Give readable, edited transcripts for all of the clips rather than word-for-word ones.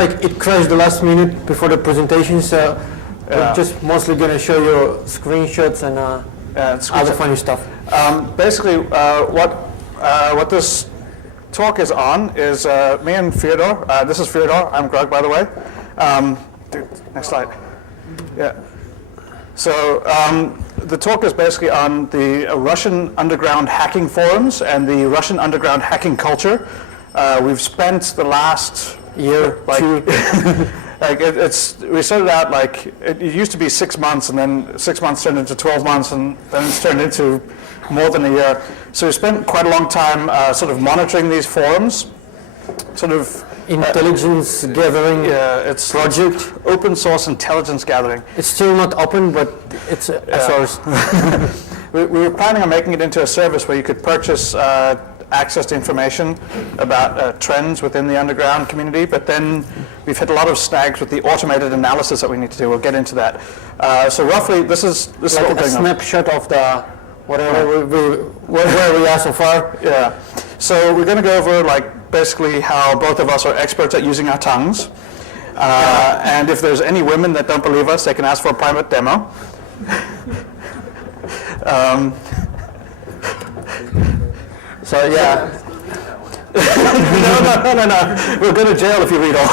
like it crashed the last minute before the presentation, so we're just mostly going to show you screenshots and other funny stuff. Basically, what this talk is on is me and Fyodor. This is Fyodor. I'm Grugq, by the way. Next slide. Yeah. So the talk is basically on the Russian underground hacking forums and the Russian underground hacking culture. We've spent the last year, we started out like, it used to be 6 months, and then 6 months turned into 12 months, and then it's turned into more than a year. So we spent quite a long time sort of monitoring these forums, sort of intelligence gathering it's project, open source intelligence gathering. It's still not open, but it's a source. We were planning on making it into a service where you could purchase access to information about trends within the underground community, but then we've hit a lot of snags with the automated analysis that we need to do. We'll get into that. So roughly, this is like what we're a doing snapshot of the whatever where we are so far. Yeah. So we're going to go over like basically how both of us are experts at using our tongues, and if there's any women that don't believe us, they can ask for a private demo. So yeah. No. We'll go to jail if you read all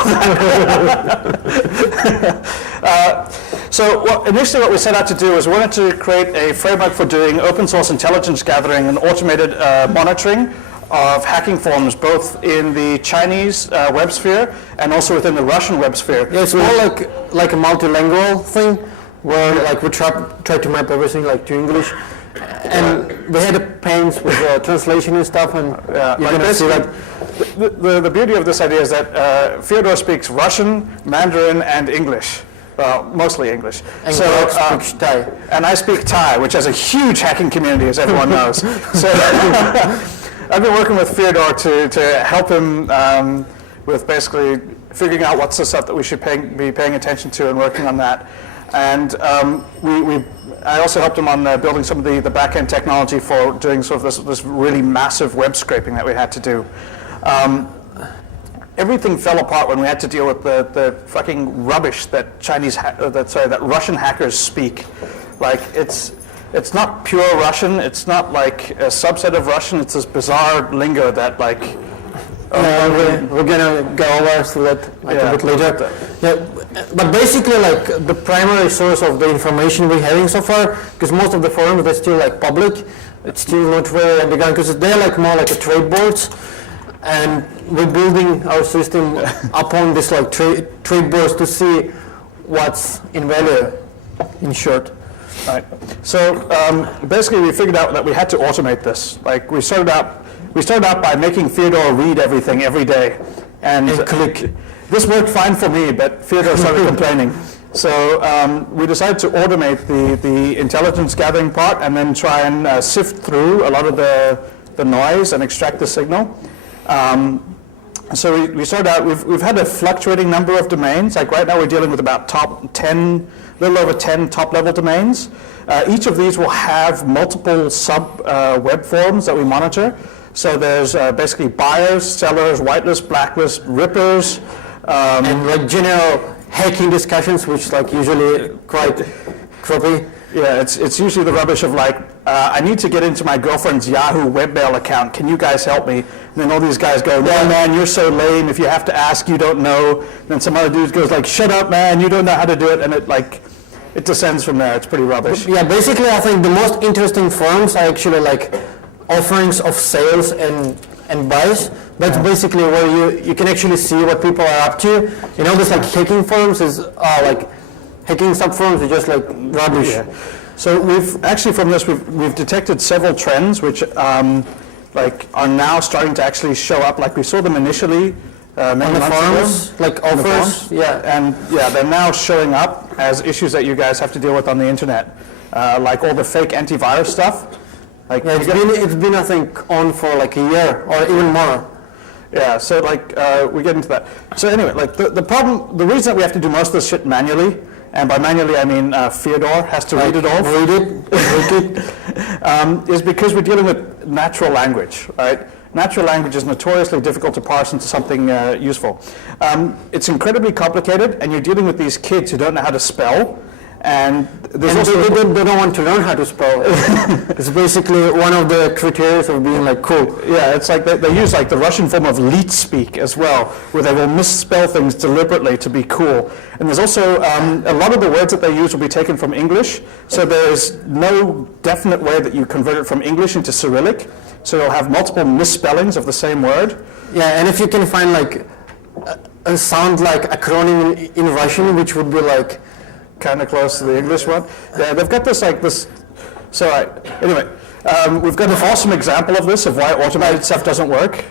that. So initially what we set out to do is we wanted to create a framework for doing open source intelligence gathering and automated monitoring of hacking forums, both in the Chinese web sphere and also within the Russian web sphere. Yeah, it's more like a multilingual thing where like we try to map everything like to English. And we had pains with translation and stuff, and you're going to see that. The beauty of this idea is that Fyodor speaks Russian, Mandarin, and English. Well, mostly English. And Grugq speaks Thai. And I speak Thai, which has a huge hacking community, as everyone knows. So I've been working with Fyodor to help him with basically figuring out what's the stuff that we should be paying attention to and working on that. And I also helped him on building some of the back-end technology for doing sort of this really massive web scraping that we had to do. Everything fell apart when we had to deal with the fucking rubbish that that Russian hackers speak. Like it's not pure Russian. It's not like a subset of Russian. It's this bizarre lingo that like. We're gonna go over through that a bit later. Yeah, but basically, like the primary source of the information we're having so far, because most of the forums they're still like public, it's still not very underground because they're like more like a trade boards, and we're building our system upon this like trade boards to see what's in value, in short. Right. So basically, we figured out that we had to automate this. Like we started out by making Fyodor read everything every day, and click. This worked fine for me, but Fyodor started complaining. So we decided to automate the intelligence gathering part, and then try and sift through a lot of the noise and extract the signal. So we started out. We've had a fluctuating number of domains. Like right now, we're dealing with about little over 10 top-level domains. Each of these will have multiple sub-web forums that we monitor. So there's basically buyers, sellers, whitelist, blacklist, rippers, and like general hacking discussions, which like usually quite crappy. Yeah, it's usually the rubbish of like, I need to get into my girlfriend's Yahoo webmail account. Can you guys help me? And then all these guys go, no man, you're so lame. If you have to ask, you don't know. And then some other dude goes like, shut up, man, you don't know how to do it. And it descends from there. It's pretty rubbish. But yeah, basically I think the most interesting forums are actually like offerings of sales and buys. That's basically where you can actually see what people are up to. You know, this like hacking forums is like hacking subforums are just like rubbish. Yeah. So we've actually from this we've detected several trends which like are now starting to actually show up. Like we saw them initially on the forums, like offers. They're now showing up as issues that you guys have to deal with on the internet, like all the fake antivirus stuff. Like it's been I think on for like a year or even more. Yeah, so like we get into that. So anyway, like the reason that we have to do most of this shit manually, and by manually I mean Fyodor has to read it all. Is because we're dealing with natural language, right? natural language is notoriously difficult to parse into something useful. It's incredibly complicated, and you're dealing with these kids who don't know how to spell. And there's also they don't want to learn how to spell. It's basically one of the criteria of being like cool. Yeah, it's like they use like the Russian form of leet speak as well, where they will misspell things deliberately to be cool. And there's also a lot of the words that they use will be taken from English, so there's no definite way that you convert it from English into Cyrillic. So you'll have multiple misspellings of the same word. Yeah, and if you can find like a sound like acronym in Russian, which would be like kind of close to the English one. Yeah, they've got this like this. So anyway, we've got an awesome example of this, of why automated stuff doesn't work.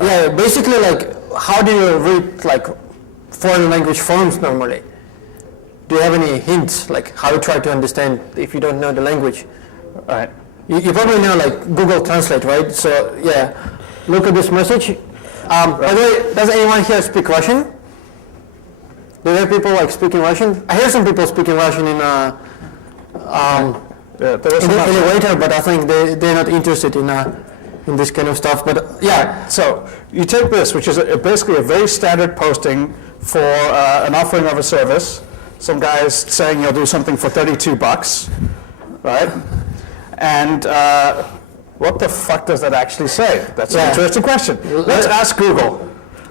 Yeah, basically like how do you read like foreign language forms normally? Do you have any hints like how to try to understand if you don't know the language? Right. You probably know like Google Translate, right? So yeah, look at this message. By the way, does anyone here speak Russian? Do you hear people like speaking Russian? I hear some people speaking Russian in the elevator, but I think they're not interested in this kind of stuff. But yeah. So you take this, which is basically a very standard posting for an offering of a service. Some guy's saying you'll do something for $32, right? And what the fuck does that actually say? That's an interesting question. Let's ask Google.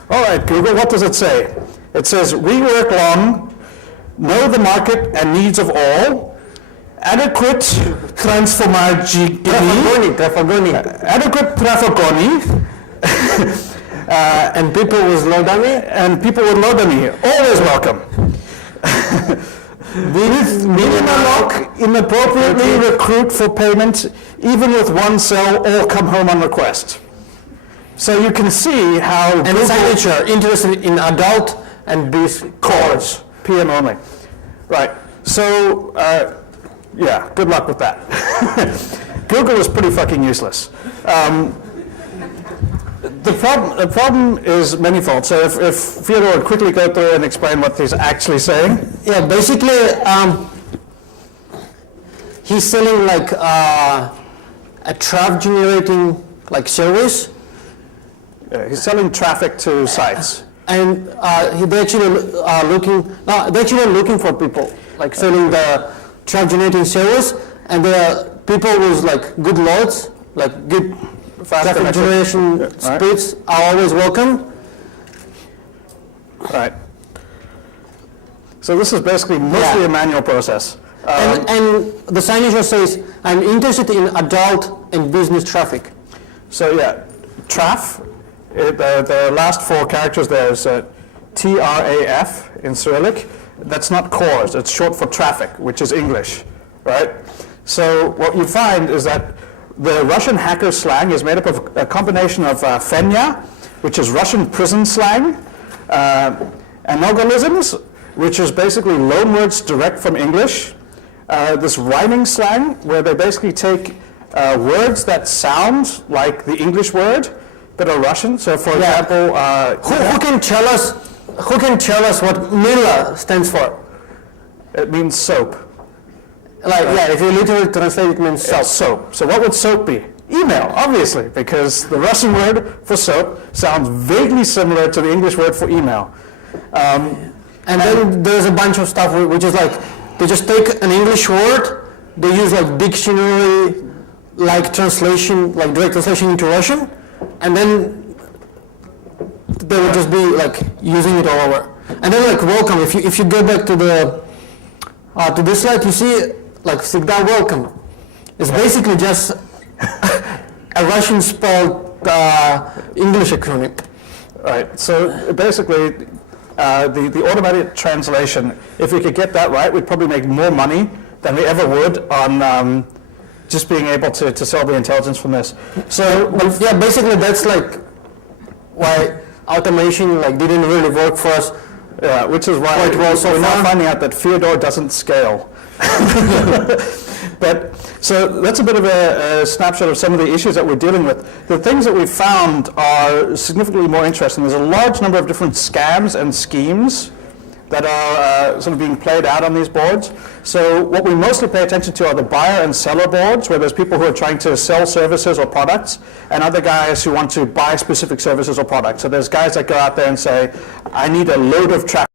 All right, Google, what does it say? It says, we work long, know the market and needs of all, adequate transformagini, adequate trafagoni, and people with low dummy, always welcome. Minimalog, inappropriately recruit for payment, even with one cell, all come home on request. So you can see how and signature interested in adult and these cores, PM only. Right, so yeah, good luck with that. Google is pretty fucking useless. The problem is manifold. So if Fyodor would quickly go through and explain what he's actually saying. Yeah, basically he's selling like a traffic generating like service. He's selling traffic to sites. And they're actually looking for people, like selling the traffic generating service, and there are people with like good loads, like good traffic generation speeds are always welcome. Right. So this is basically mostly a manual process. And the signature says, I'm interested in adult and business traffic. So yeah, traf. The last four characters there is TRAF in Cyrillic. That's not cores, it's short for traffic, which is English, right? So what you find is that the Russian hacker slang is made up of a combination of fenya, which is Russian prison slang, anogalisms, which is basically loan words direct from English, this rhyming slang, where they basically take words that sound like the English word, but are Russian. So, for example, who can tell us what Mila stands for? It means soap. Like if you literally translate it, means soap. Soap. So what would soap be? Email, obviously, because the Russian word for soap sounds vaguely similar to the English word for email. And then there's a bunch of stuff which is like they just take an English word, they use like dictionary, like translation, like direct translation into Russian. And then they would just be like using it all over. And then like welcome, if you go back to this slide, you see like Sigda welcome. It's basically just a Russian spelled English acronym. Right. So basically, the automated translation, if we could get that right, we'd probably make more money than we ever would on just being able to sell the intelligence from this. So yeah, basically that's like why automation like didn't really work for us. Yeah, which is why we're now finding out that Fyodor doesn't scale. But so that's a bit of a snapshot of some of the issues that we're dealing with. The things that we've found are significantly more interesting. There's a large number of different scams and schemes that are sort of being played out on these boards. So what we mostly pay attention to are the buyer and seller boards, where there's people who are trying to sell services or products, and other guys who want to buy specific services or products. So there's guys that go out there and say, I need a load of traffic